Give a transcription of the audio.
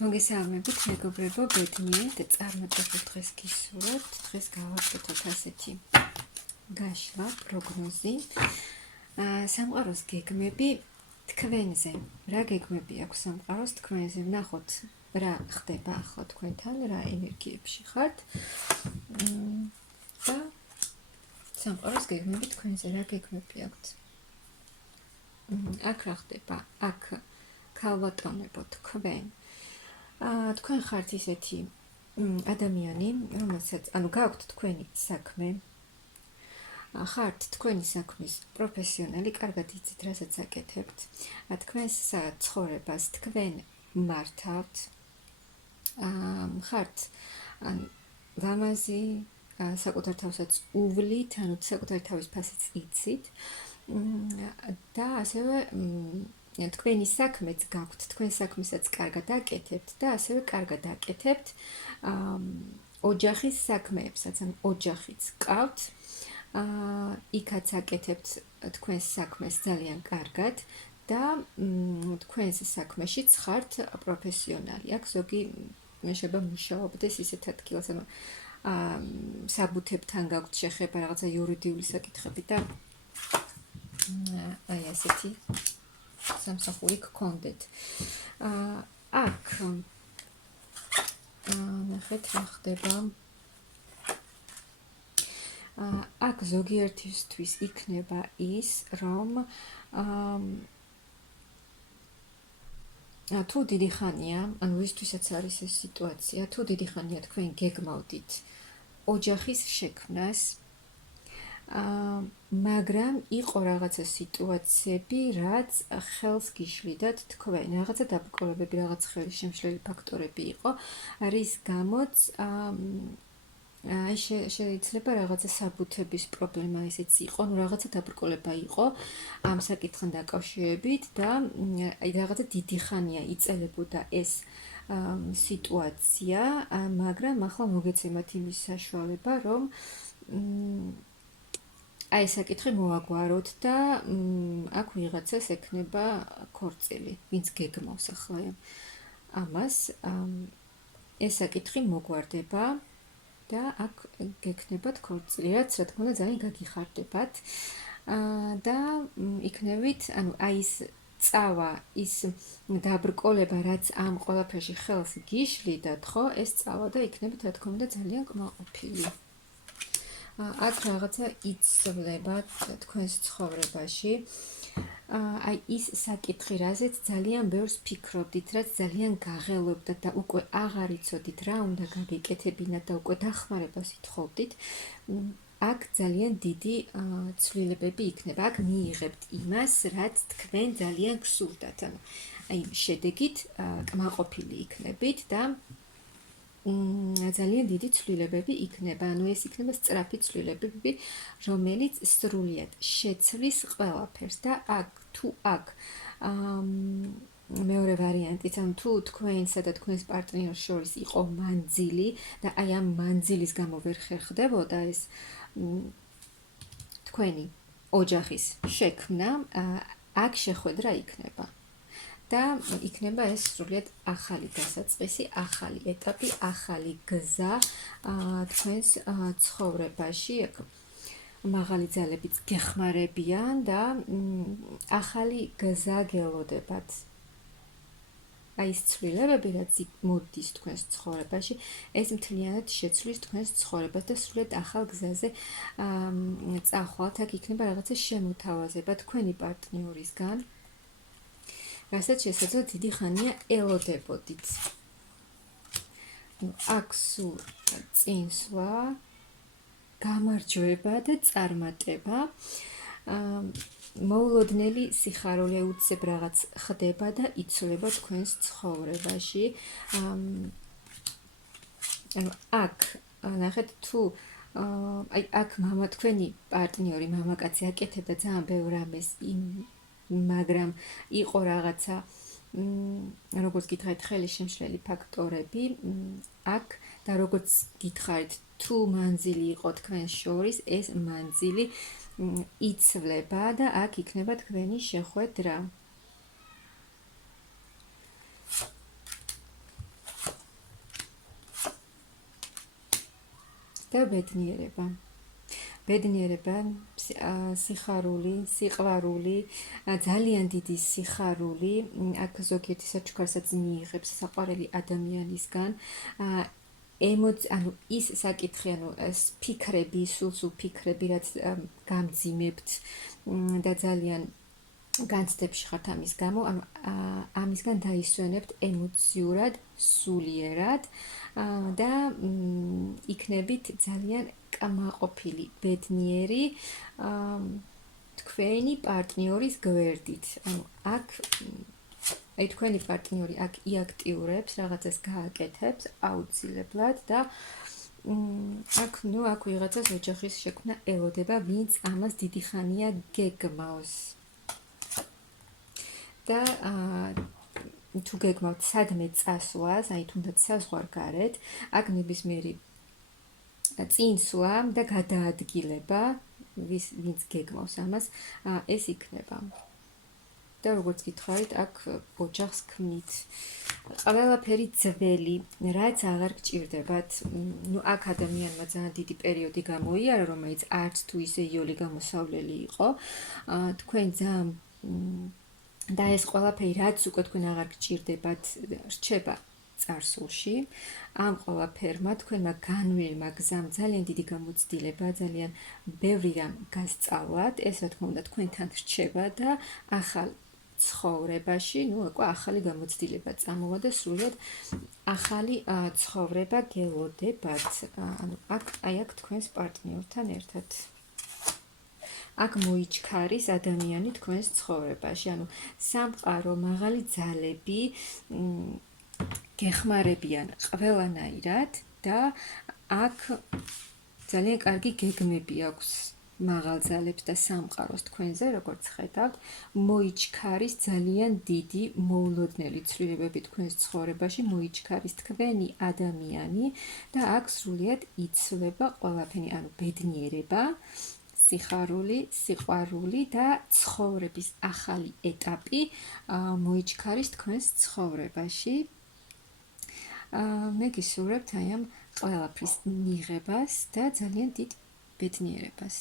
მოგესალმებით, მეგობრებო, ბედნიერად წარმატებულ დღეს გისურვებთ. დღეს გავაკეთოთ ასეთი გაშლა, პროგნოზი. სამყაროს გეგმები თქვენზე. რა გეგმები აქვს სამყაროს თქვენზე? ვნახოთ, რა ხდება ახლა თქვენთან, რა ენერგიებში ხართ. და სამყაროს გეგმები თქვენზე, რა გეგმები აქვთ? აქ რა ხდება? აქ ქალბატონებო თქვენ თქვენ ხართ ისეთი ადამიანი, რომელსაც, გაქვთ თქვენი საქმე, ხართ თქვენი საქმის პროფესიონალი, კარგად იცით, რასაც აკეთებთ, თქვენს ცხოვრებას თქვენ მართავთ, ხართ ლამაზი, საკუთარ თავსაც უვლით, საკუთარი თავის ფასიც იცით და ასევე თქვენი საქმეც გაქვთ, თქვენ საქმესაც კარგად აკეთებთ და ასევე კარგად აკეთებთ ოჯახის საქმეებსაც, ოჯახიც ყავთ, იქაც აკეთებთ თქვენს საქმეს ძალიან კარგად და თქვენს საქმეშიც ხართ პროფესიონალი. აქ ზოგი შეიძლება მუშაობდეს ისეთ ადგილას, საბუთებთან გაქვთ შეხება, რაღაცა იურიდიული საკითხები და აი ასეთი სამსახური გქონდეთ. აქ ნახეთ რა ხდება. აქ ზოგიერთისთვის იქნება ის, რომ თუ დიდი ხანია, ვისთვისაც არის ეს სიტუაცია, თუ დიდი ხანია თქვენ გეგმავდით ოჯახის შექმნას, მაგრამ იყო რაღაცა სიტუაციები, რაც ხელს გიშლიდათ თქვენ, რაღაცა დაბრკოლებები, რაღაც ხელის შემშლელი ფაქტორები იყო, რის გამოც შეიძლება რაღაცა საბუთების პრობლემა ისიც იყო, რაღაცა დაბრკოლება იყო ამ საკითხთან დაკავშირებით და რაღაცა დიდი ხანია იწელებოდა ეს სიტუაცია, მაგრამ ახლა მოგეცემათ იმის საშუალება, რომ აი ეს საკითხი მოვაგვაროთ და აქ ვიღაცას ექნება ქორწილი, ვინც გეგმავს ახლა ამას, ეს საკითხი მოგვარდება და აქ გექნებათ ქორწილი, რაც რა თქმა უნდა ძალიან გაგიხარდებათ და იქნებით, აი ეს წავა, ის დაბრკოლება, რაც ამ ყველაფერში ხელს გიშლიდათ, ხო, ეს წავა და იქნებით, რა თქმა უნდა, ძალიან კმაყოფილი. აქ რაღაცა იცვლებათ თქვენს ცხოვრებაში, აი ის საკითხი, რაზეც ძალიან ბევრს ფიქრობდით, რაც ძალიან გაღელვებდათ და უკვე აღარ იცოდით რა უნდა გაგეკეთებინათ და უკვე დახმარებას ითხოვდით, აქ ძალიან დიდი ცვლილებები იქნება. აქ მიიღებთ იმას, რაც თქვენ ძალიან გსურდათ. აი შედეგით კმაყოფილი იქნებით და ძალიან დიდი ცვლილებები იქნება. ეს იქნება სწრაფი ცვლილებები, რომელიც სრულიად შეცვლის ყველაფერს და თუ აქ მეორე ვარიანტიც, თუ თქვენსა და თქვენს პარტნიორს შორის იყო მანძილი და აი ამ მანძილის გამო ვერ ხერხდებოდა ეს თქვენი ოჯახის შექმნა, აქ შეხვედრა იქნება. და იქნება ეს სრულიად ახალი დასაწყისი, ახალი ეტაპი, ახალი გზა თქვენს ცხოვრებაში. მაღალი ძალებიც გეხმარებიან და ახალი გზა გელოდებათ. აი ეს ცვლილებები, რაც მოდის თქვენს ცხოვრებაში, ეს მთლიანად შეცვლის თქვენს ცხოვრებას და სრულიად ახალ გზაზე წახვალთ. აქ იქნება რაღაცა შემოთავაზება თქვენი პარტნიორისგან, რასაც შესაძლოა დიდი ხანია ელოდებოდით. აქ სულ წინსვლა, გამარჯვება და წარმატება, მოულოდნელი სიხარული უცებ რაღაც ხდება და იცვლება თქვენს ცხოვრებაში. აქ ნახეთ, თუ აი აქ თქვენი პარტნიორი, მამაკაცი აკეთებდა ძალიან ბევრ რამეს, მაგრამ იყო რაღაცა, როგორც გითხარით, ხელის შემშლელი ფაქტორები, აქ და როგორც გითხარით, თუ მანძილი იყო თქვენს შორის, ეს მანძილი იცვლება და აქ იქნება თქვენი შეხვედრა. და ბედნიერება. ბედნიერება, სიხარული, სიყვარული, ძალიან დიდი სიხარული, აქ ზოგიერთი საჩუქარსაც მიიღებს საყვარელი ადამიანისგან, ანუ ის საკითხი, ანუ ფიქრები, სულ ფიქრები, რაც გამძიმებთ და ძალიან განცდებში ხართ ამის გამო, ანუ ამისგან დაისვენებთ ემოციურად, სულიერად და იქნებით ძალიან კმაყოფილი, ბედნიერი თქვენი პარტნიორის გვერდით. ანუ აქ აი თქვენი პარტნიორი აქ იაქტიურებს, რაღაცას გააკეთებს აუცილებლად და აქ ვიღაცას ოჯახის შექმნა ელოდება, ვინც ამას დიდი ხანია გეგმავს. და თუ გეგმავთ სადმე წასვლას, აი თუნდაც საზღვარგარეთ, აქ ნებისმიერი წინსვლა და გადაადგილება, ვინც გეგმავს ამას, ეს იქნება. და როგორც გითხარით, აქ ოჯახს ქმნით. ყველაფერი ძველი, რაც აღარ გჭირდებათ. აქ ადამიანმა ძალიან დიდი პერიოდი გამოიარა, რომელიც არც თუ ისე იოლი გამოსავლელი იყო. თქვენ ძალიან და ეს ყველაფერი, რაც უკვე თქვენ აღარ გჭირდებათ, რჩება წარსულში. ამ ყველაფერმა თქვენმა განვლილმა გზამ ძალიან დიდი გამოცდილება, ძალიან ბევრი რამ გასწავლათ. ეს რა თქმა უნდა თქვენთან რჩება და ახალ ცხოვრებაში, უკვე ახალი გამოცდილება წამოვა და სრულად ახალი ცხოვრება გელოდებათ. ანუ აქ თქვენს პარტნიორთან ერთად. აქ მოიჩქარის ადამიანი თქვენს ცხოვრებაში, ანუ სამყარო, მაღალი ძალები გეხმარებიან ყველანაირად და აქ ძალიან კარგი გეგმები აქვს მაღალ ძალებს და სამყაროს თქვენზე, როგორც ხედავთ, მოიჩქარის ძალიან დიდი მოულოდნელი ცვლილებები თქვენს ცხოვრებაში, მოიჩქარის თქვენი ადამიანი და აქ სრულიად იცვლება ყველაფერი, ანუ ბედნიერება, სიხარული, სიყვარული და ცხოვრების ახალი ეტაპი მოიჩქარის თქვენს ცხოვრებაში. მე გისურვებთ აი ამ ყველაფრის მიღებას და ძალიან დიდ ბედნიერებას.